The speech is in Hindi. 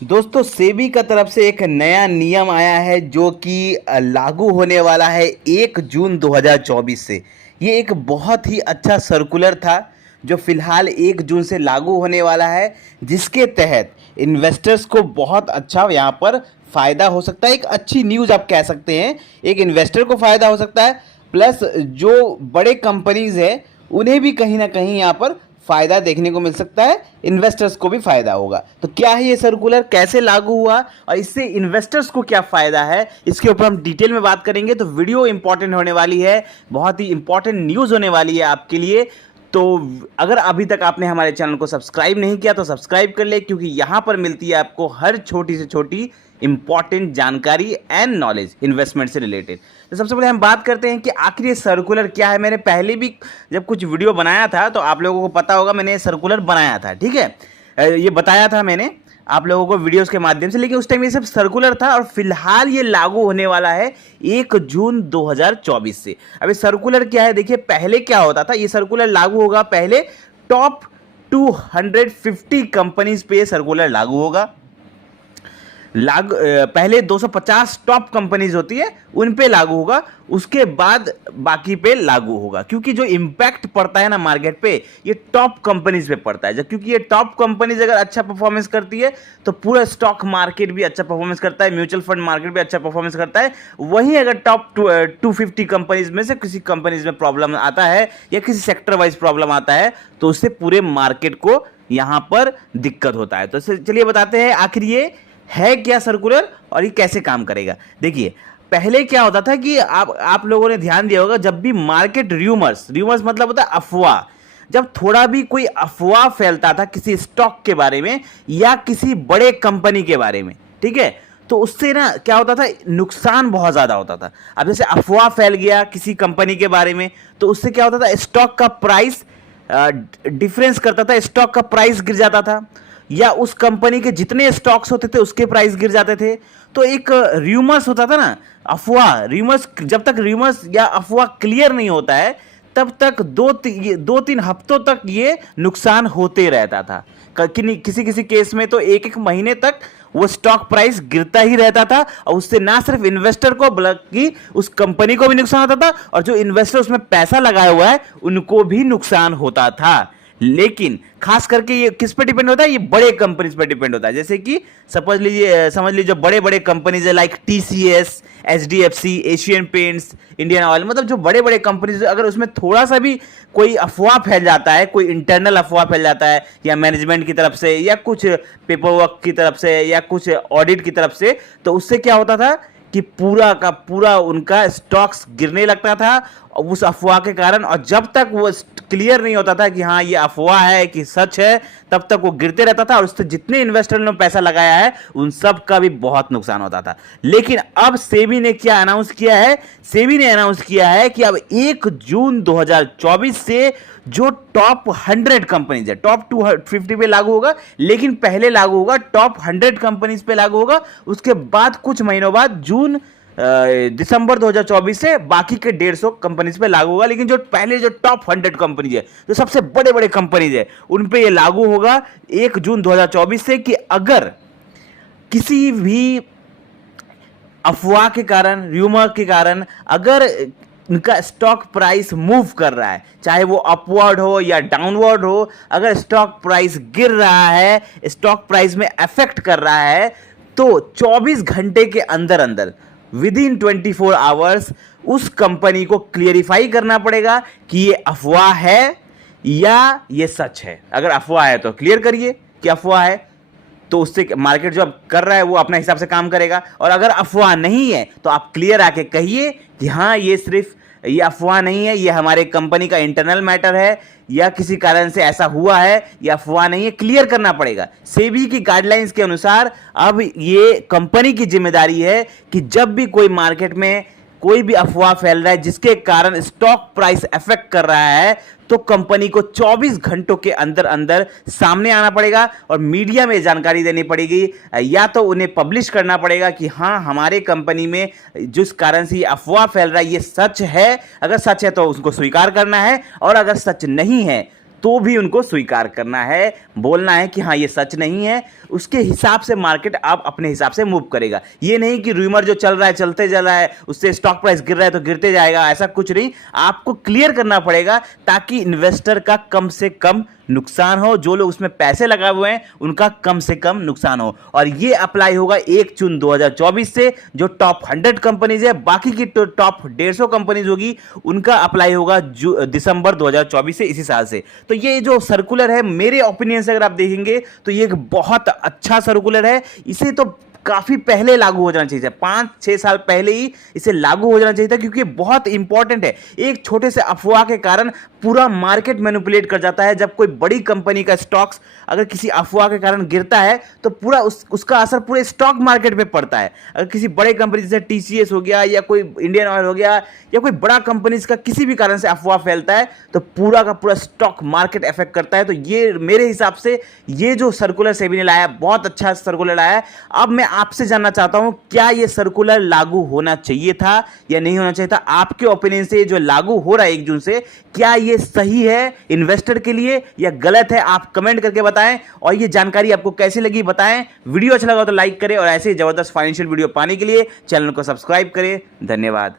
दोस्तों सेबी का तरफ से एक नया नियम आया है जो कि लागू होने वाला है 1 जून 2024 से। ये एक बहुत ही अच्छा सर्कुलर था जो फिलहाल 1 जून से लागू होने वाला है, जिसके तहत इन्वेस्टर्स को बहुत अच्छा यहाँ पर फ़ायदा हो सकता है। एक अच्छी न्यूज़ आप कह सकते हैं, एक इन्वेस्टर को फ़ायदा हो सकता है, प्लस जो बड़े कंपनीज़ हैं उन्हें भी कहीं ना कहीं यहाँ पर फायदा देखने को मिल सकता है, इन्वेस्टर्स को भी फायदा होगा। तो क्या है ये सर्कुलर, कैसे लागू हुआ और इससे इन्वेस्टर्स को क्या फायदा है, इसके ऊपर हम डिटेल में बात करेंगे। तो वीडियो इंपॉर्टेंट होने वाली है, बहुत ही इंपॉर्टेंट न्यूज़ होने वाली है आपके लिए। तो अगर अभी तक आपने हमारे चैनल को सब्सक्राइब नहीं किया तो सब्सक्राइब कर ले, क्योंकि यहाँ पर मिलती है आपको हर छोटी से छोटी इंपॉर्टेंट जानकारी एंड नॉलेज इन्वेस्टमेंट से रिलेटेड। तो सबसे पहले हम बात करते हैं कि आखिर ये सर्कुलर क्या है। मैंने पहले भी जब कुछ वीडियो बनाया था तो आप लोगों को पता होगा, मैंने ये सर्कुलर बनाया था, ठीक है, ये बताया था मैंने आप लोगों को वीडियोस के माध्यम से, लेकिन उस टाइम ये सब सर्कुलर था और फिलहाल ये लागू होने वाला है 1 जून 2024 से। अब ये सर्कुलर क्या है, देखिए पहले क्या होता था, ये सर्कुलर लागू होगा पहले टॉप 250 कंपनीज पे सर्कुलर लागू होगा। पहले 250 टॉप कंपनीज होती है उन पे लागू होगा, उसके बाद बाकी पे लागू होगा। क्योंकि जो इम्पैक्ट पड़ता है ना मार्केट पे, ये टॉप कंपनीज पे पड़ता है। जब क्योंकि ये टॉप कंपनीज अगर अच्छा परफॉर्मेंस करती है तो पूरा स्टॉक मार्केट भी अच्छा परफॉर्मेंस करता है, म्यूचुअल फंड मार्केट भी अच्छा परफॉर्मेंस करता है। वहीं अगर टॉप 250 कंपनीज में से किसी कंपनीज में प्रॉब्लम आता है या किसी सेक्टर वाइज प्रॉब्लम आता है तो उससे पूरे मार्केट को यहां पर दिक्कत होता है। तो चलिए बताते हैं आखिर ये है क्या सर्कुलर और ये कैसे काम करेगा। देखिए पहले क्या होता था कि आप लोगों ने ध्यान दिया होगा, जब भी मार्केट र्यूमर्स मतलब होता है अफवाह, जब थोड़ा भी कोई अफवाह फैलता था किसी स्टॉक के बारे में या किसी बड़े कंपनी के बारे में, ठीक है, तो उससे ना क्या होता था, नुकसान बहुत ज़्यादा होता था। अब जैसे अफवाह फैल गया किसी कंपनी के बारे में तो उससे क्या होता था, स्टॉक का प्राइस डिफरेंस करता था, स्टॉक का प्राइस गिर जाता था, या उस कंपनी के जितने स्टॉक्स होते थे उसके प्राइस गिर जाते थे। तो एक र्यूमर्स होता था ना, अफवाह, र्यूमर्स, जब तक र्यूमर्स या अफवाह क्लियर नहीं होता है तब तक 2-3 हफ्तों तक ये नुकसान होते रहता था। किसी किसी केस में तो एक महीने तक वो स्टॉक प्राइस गिरता ही रहता था, और उससे ना सिर्फ इन्वेस्टर को बल्कि उस कंपनी को भी नुकसान होता था, और जो इन्वेस्टर उसमें पैसा लगाया हुआ है उनको भी नुकसान होता था। लेकिन खास करके ये किस पे डिपेंड होता है, ये बड़े कंपनीज पे डिपेंड होता है। जैसे कि समझ लीजिए जो बड़े बड़े कंपनीज है like TCS, HDFC, Asian paints, Indian oil, मतलब जो बड़े बड़े कंपनीज, अगर उसमें थोड़ा सा भी कोई अफवाह फैल जाता है, कोई इंटरनल अफवाह फैल जाता है या मैनेजमेंट की तरफ से या कुछ पेपर वर्क की तरफ से या कुछ ऑडिट की तरफ से, तो उससे क्या होता था कि पूरा का पूरा उनका स्टॉक्स गिरने लगता था उस अफवाह के कारण। और जब तक वो क्लियर नहीं होता था कि हाँ ये अफवाह है कि सच है, तब तक वो गिरते रहता था और उससे जितने इन्वेस्टर ने पैसा लगाया है उन सब का भी बहुत नुकसान होता था। लेकिन अब सेबी ने क्या अनाउंस किया है, सेबी ने अनाउंस किया है कि अब 1 जून 2024 से जो टॉप 100 कंपनीज है, टॉप 250 पे लागू होगा, लेकिन पहले लागू होगा टॉप 100 कंपनीज पे लागू होगा। उसके बाद कुछ महीनों बाद दिसंबर 2024 से बाकी के 150 कंपनीज पे लागू होगा। लेकिन जो पहले जो टॉप 100 कंपनीज है, जो सबसे बड़े बड़े कंपनीज है, उन पे ये लागू होगा 1 जून 2024 से कि अगर किसी भी अफवाह के कारण, र्यूमर के कारण, अगर उनका स्टॉक प्राइस मूव कर रहा है, चाहे वो अपवर्ड हो या डाउनवर्ड हो, अगर स्टॉक प्राइस गिर रहा है, स्टॉक प्राइस में अफेक्ट कर रहा है, तो 24 घंटे के अंदर अंदर, विद इन 24 आवर्स, उस कंपनी को क्लियरिफाई करना पड़ेगा कि ये अफवाह है या ये सच है। अगर अफवाह है तो क्लियर करिए कि अफवाह है, तो उससे मार्केट जो अब कर रहा है वो अपने हिसाब से काम करेगा। और अगर अफवाह नहीं है तो आप क्लियर आके कहिए कि हाँ ये अफवाह नहीं है, ये हमारे कंपनी का इंटरनल मैटर है या किसी कारण से ऐसा हुआ है, ये अफवाह नहीं है, क्लियर करना पड़ेगा। सेबी की गाइडलाइंस के अनुसार अब ये कंपनी की जिम्मेदारी है कि जब भी कोई मार्केट में कोई भी अफवाह फैल रहा है जिसके कारण स्टॉक प्राइस अफेक्ट कर रहा है, तो कंपनी को 24 घंटों के अंदर अंदर सामने आना पड़ेगा और मीडिया में जानकारी देनी पड़ेगी, या तो उन्हें पब्लिश करना पड़ेगा कि हाँ हमारे कंपनी में जिस कारण से ये अफवाह फैल रहा है ये सच है। अगर सच है तो उसको स्वीकार करना है, और अगर सच नहीं है तो भी उनको स्वीकार करना है, बोलना है कि हाँ ये सच नहीं है। उसके हिसाब से मार्केट आप अपने हिसाब से मूव करेगा। ये नहीं कि रूमर जो चल रहा है चलते जा रहा है, उससे स्टॉक प्राइस गिर रहा है तो गिरते जाएगा, ऐसा कुछ नहीं। आपको क्लियर करना पड़ेगा ताकि इन्वेस्टर का कम से कम नुकसान हो, जो लोग उसमें पैसे लगाए हुए हैं उनका कम से कम नुकसान हो। और ये अप्लाई होगा 1 जून 2024 से। जो टॉप 100 कंपनीज है, बाकी की टॉप 150 कंपनीज होगी, उनका अप्लाई होगा दिसंबर 2024 से, इसी साल से। तो ये जो सर्कुलर है, मेरे ओपिनियन से अगर आप देखेंगे तो ये एक बहुत अच्छा सर्कुलर है। इसे तो काफी पहले लागू हो जाना चाहिए, 5-6 साल पहले ही इसे लागू हो जाना चाहिए था, क्योंकि बहुत इंपॉर्टेंट है। एक छोटे से अफवाह के कारण पूरा मार्केट मैनिपुलेट कर जाता है। जब कोई बड़ी कंपनी का स्टॉक्स अगर किसी अफवाह के कारण गिरता है तो पूरा उसका असर पूरे स्टॉक मार्केट पे पड़ता है। अगर किसी बड़े कंपनी जैसे टीसीएस हो गया या कोई इंडियन ऑयल हो गया या कोई बड़ा कंपनी का किसी भी कारण से अफवाह फैलता है तो पूरा का पूरा स्टॉक मार्केट इफेक्ट करता है। तो ये मेरे हिसाब से ये जो सर्कुलर सेबी ने लाया, बहुत अच्छा सर्कुलर लाया है। अब मैं आपसे जानना चाहता हूं, क्या ये सर्कुलर लागू होना चाहिए था या नहीं होना चाहिए था? आपके ओपिनियन से जो लागू हो रहा है 1 जून से, क्या ये सही है इन्वेस्टर के लिए या गलत है? आप कमेंट करके बताएं। और ये जानकारी आपको कैसी लगी बताएं। वीडियो अच्छा लगा तो लाइक करें और ऐसे ही जबरदस्त फाइनेंशियल वीडियो पाने के लिए चैनल को सब्सक्राइब करें। धन्यवाद।